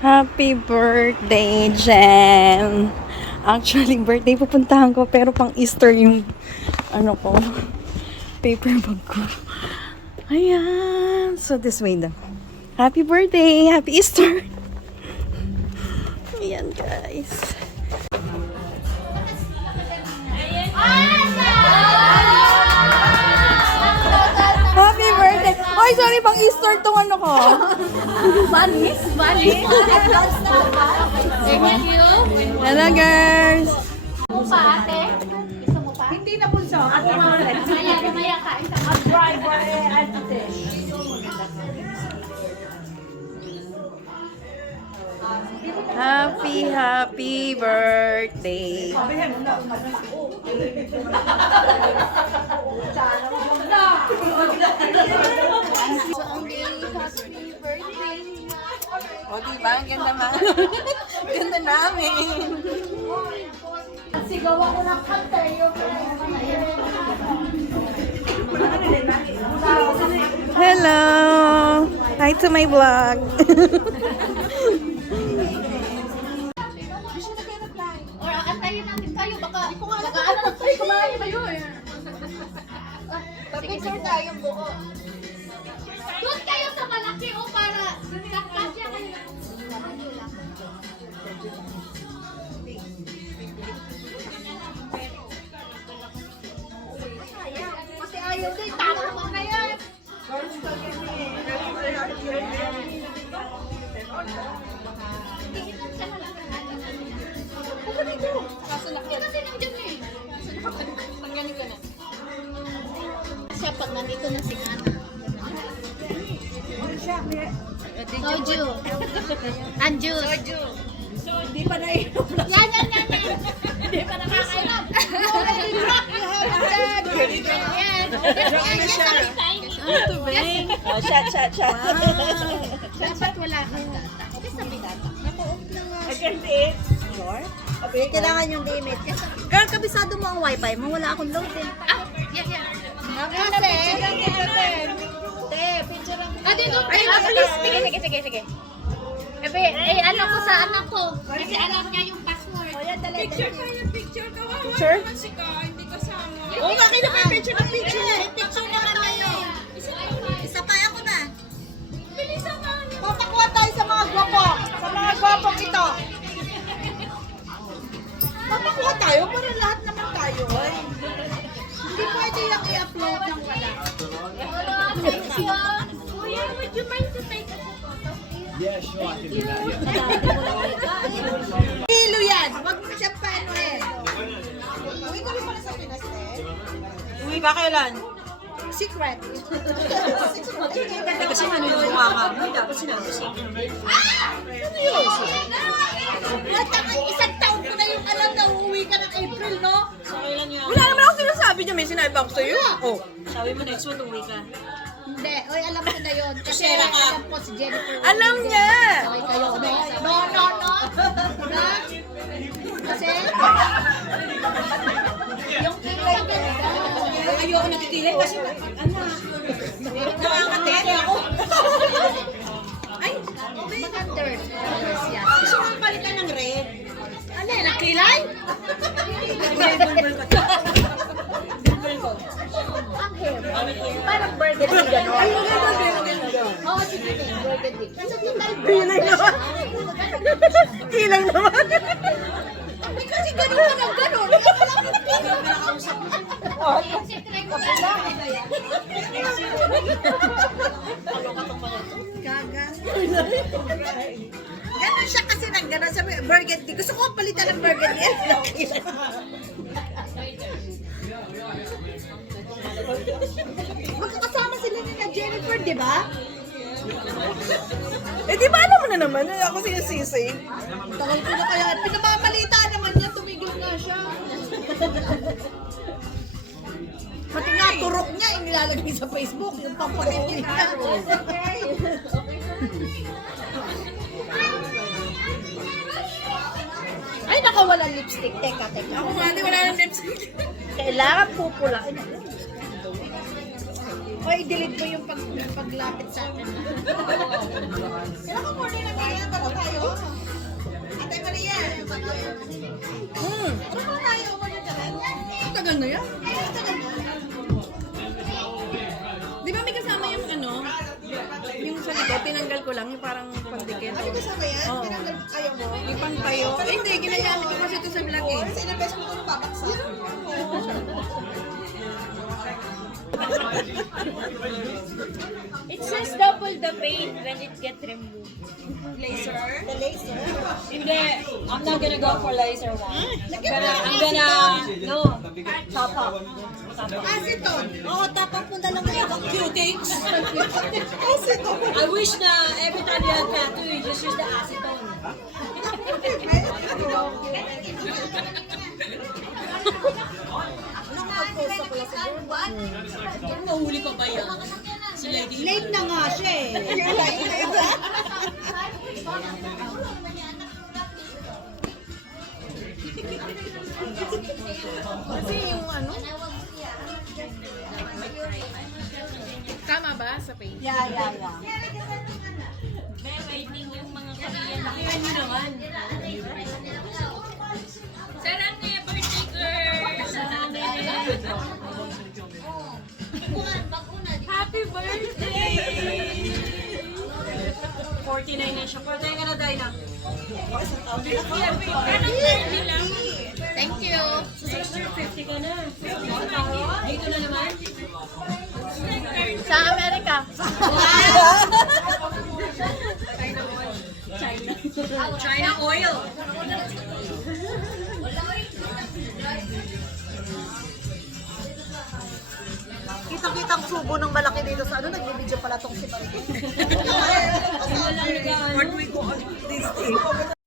Happy birthday, Jen! Actually, birthday pupuntahan ko pero pang Easter yung ano ko, paper bag ko. Ayan! So, this way daw. Happy birthday! Happy Easter! Ayan, guys. Happy birthday! Ay, sorry, pang Easter tong ano ko. Banis? Thank you. Hello, girls! Gusto mo pa, ate? Gusto mo pa? Hindi na bunso. Ako mga Mamaya kain ka. driver and fish. Happy birthday! O, diba? Ang ganda ma. Ganda namin. Sigaw ako ng kanta yung Hello! Hi to my vlog. or antayin natin kayo. Baka nag-ano na tayo. Kumain kayo eh. Picture tayong buo. Doon kayo sa malaki o para kakasya kayo. Kasi ayaw din. Tama naman na yan. Kasi nandiyan eh. Tanggalin ka na. Siya pag nandito na si Ana. Soju. Anju. Soju. Di pa nainom. Yan. Hindi pa nakakainom. Yan. Ito, Beng. Oh, shot. Dapat wala kang data. Okay, sabi data. Agandi. Sure? Okay, kailangan yung limit. Girl, kabisado mo ang wifi mo. Wala akong load eh. Ah, yan. Ah, dito. Ay, please. Sige. Ano ko sa anak ko. Kasi alam niya yung password. Picture ka. Sure? Oo, bakit na picture na picture? Picture naman kayo. Isa pa ako na. Bilisan mo. Papakuha tayo sa mga gwapo. Sa mga gwapong ito. Papakuha tayo para lahat naman tayo. Ay. Hindi pwede yung i-upload ng wala. Kuya, would you mind to take a photo? Yeah, sure, I can do that. Yeah. Kilo yan. Huwag mo siya paano eh. Uwi ka rin pala sa Pinas eh. Uwi ka kailan? Secret. Kasi ano yung bumama mo, dapat sinabi siya. Ano yun? Isang taon ko na yung alam na uuwi ka ng April, no? Wala naman ako sinasabi niya, may sinabi ako sa'yo. Oh, sabi mo next month uwi ka. Hindi. Oy, alam ko na yun. Kasi alam ko si Jennifer. Alam niya! Okay kayo. No. Ha? Kasi yung kilay ganda. Ayoko natitigil kasi nakakateke ako. Ay, Maganda. Yan. gusto mong palitan ng red. Ano yan? Ang kilay? Ang hair. Parang burgundy gano'n. Ay, maganda. Oo, sige. Burgundy. Kasi kilay. Kilang naman. Kilang naman. Ay, kasi gano'n ka ng gano'n. Gaga. Ganon siya kasi ng gano'n. Sabi, burgundy. Gusto ko palitan ng burgundy. Magkakasama sila ni na Jennifer, di ba? Eh, di ba alam mo na naman? Ako sinisisi. Tagal ko na kaya. Pinamamalita naman niya. Tumigil nga siya. Pati nga turok niya, inilalagay sa Facebook. Yung pampagay niya. Ay, nakawala lipstick. Teka. Ako nga, di wala ng lipstick. Kailangan pupulain. O i-delete mo yung paglapit sa akin. Kailan ka morning na kaya? Bago tayo? Ate Maria! Ano ba tayo? Morning ka rin? Tagal na yan. Ay, tagal na. Di ba may kasama yung ano? Yung sa likod, tinanggal ko lang, yung parang pandikit. Ano kasama yan? Oo. Tinanggal ayaw mo? Yung pantayo. Eh, hindi, ginagamit ko kasi ito sa vlog eh. Kasi inabes mo ito babaksak. It says double the pain when it get removed. Laser? The laser? Hindi, I'm not gonna go for laser one. I'm gonna, no, top up. Acetone. Oo, tapang po na lang yung Cutics. acetone. I wish na every time you have tattoo, you just use the acetone. Mahuli pa ba yan? Si Lady. Late na nga siya eh. Kasi yung ano? Tama ba sa page? Yeah. May waiting yung mga Korean. Kaya nyo naman. Sarang niya birthday girl! Happy birthday! 49 na siya. 49 ka na, Dina. Anong 30 lang? Thank you. Sa sister, 50 ka na. Dito na naman. Sa Amerika. China oil. Kitang-kitang subo ng malaki dito sa ano, nag-video pala tong si Marie. Wala lang. What we go on this day?